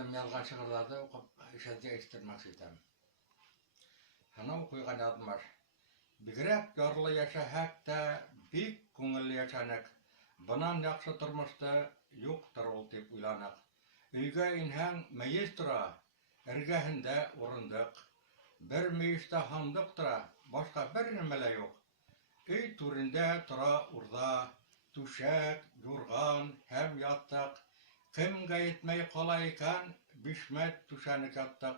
Özüm yalga çıgırlады okup işede istirmek item. Hanım kuygan yazmar. Bigirek yorlu yaşayak da bik köngülli yaşanak. Bunan yakşı turmuşta yoktur ol dep uylanak. Üyge inhen meyiz tura, ergehinde urundık. Bir meyiste handık tura, başka bir nimele yok. Üy turinde tura urda, tuşak, yurgan, hem yattık. Kimge yetmey kolayken bişmet tuşanık yattık.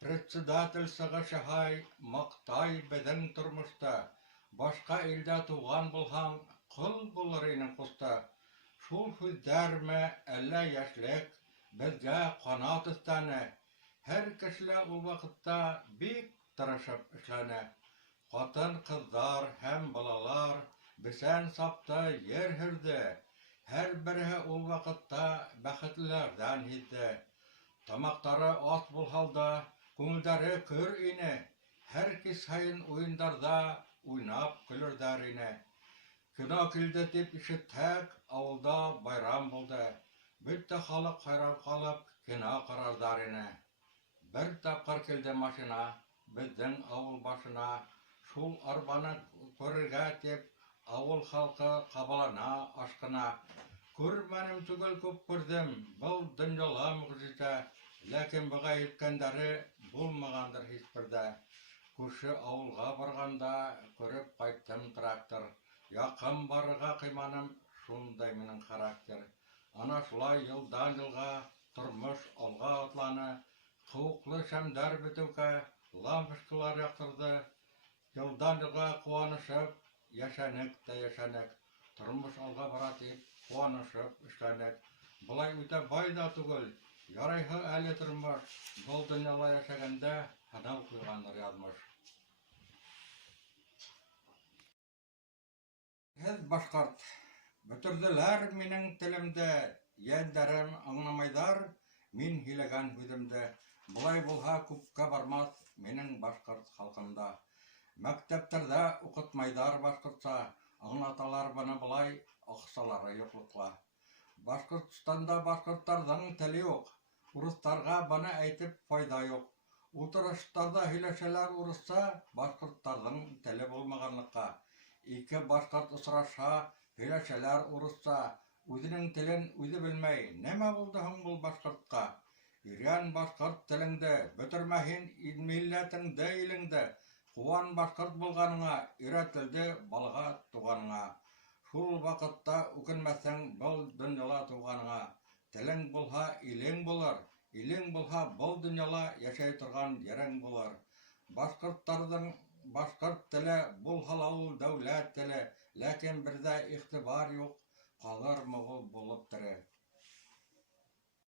Председатель Сагашахай Мактay беден турмушта. Başka ilde tuğan bulhan kul bulur inin kusta. Şul hüzderme 50 yaşlık bizge kanat istane. Her kişiyle o vakitte bik tırışıp işlene. Katın kızlar hem balalar bisen sapta yer hürde. Her biri o vakitte bakıtlılardan hizde. Tamakları at bulhalda Көңілдері көр ine, herkes sayın oyunlarda oynap kılırlar ine. Kına kildi dep işittek, avulda bayram buldu. Bitti halık hayran kalıp kına kararlar ine. Bir tapkar kildi maşına, bizden avul başına, şul arbanı körürge dep avul halkı kabalana aşkına. Körmenim tügül köp gördüm, bu dünyalar mucize. Lakin buga yetkenderi bulmagandır hiçbirde. Kuşu avulga barganda körüp kayttım traktor. Yakın barıga kıymanım şunday minin karakter. Ana şulay yıldan yılga turmuş olga atlanı. Kıvuklı şemder bütüke lampışkılar yaktırdı. Yıldan yılga kuvanışıp yaşanak da yaşanak. Turmuş olga baratip kuvanışıp işlenek. Bulay üte bayda tugul. Yarayha äle turmuş, bol dünyala yaşaganda hanav kuyganlar yazmış. Hez başkart, bütürdüler minin tilimde, yenderim anlamaydar, min hilegan hüdümde. Bulay bulha kupka barmaz minin başkart halkında. Mekteptirde okutmaydar başkartsa, anlatalar bana bulay, aksaları yoklukla. Başkırtstanda başkırtlardan teli yok. Uruslarga bana aytip fayda yok. Uturuşlarda hileşeler urussa başkırtlardan teli bulmaganlıkka. İki başkırt ısıraşa hileşeler urussa özünün tilin özü bilmey neme buldu hın bul başkırtka. İryan başkırt tilinde bitirmehin milletin değilinde. Kuvan başkırt bulganına üretildi balga tuganına. Şul vakitta ukunmasan bol dünyala tuğanına. Tilin bulha iling bulur. İling bulha bol dünyala yaşay turgan yeren bulur. Başkırt tili bul halal devlet tili. Lakin birde ihtibar yok. Kalır mı bulup tiri.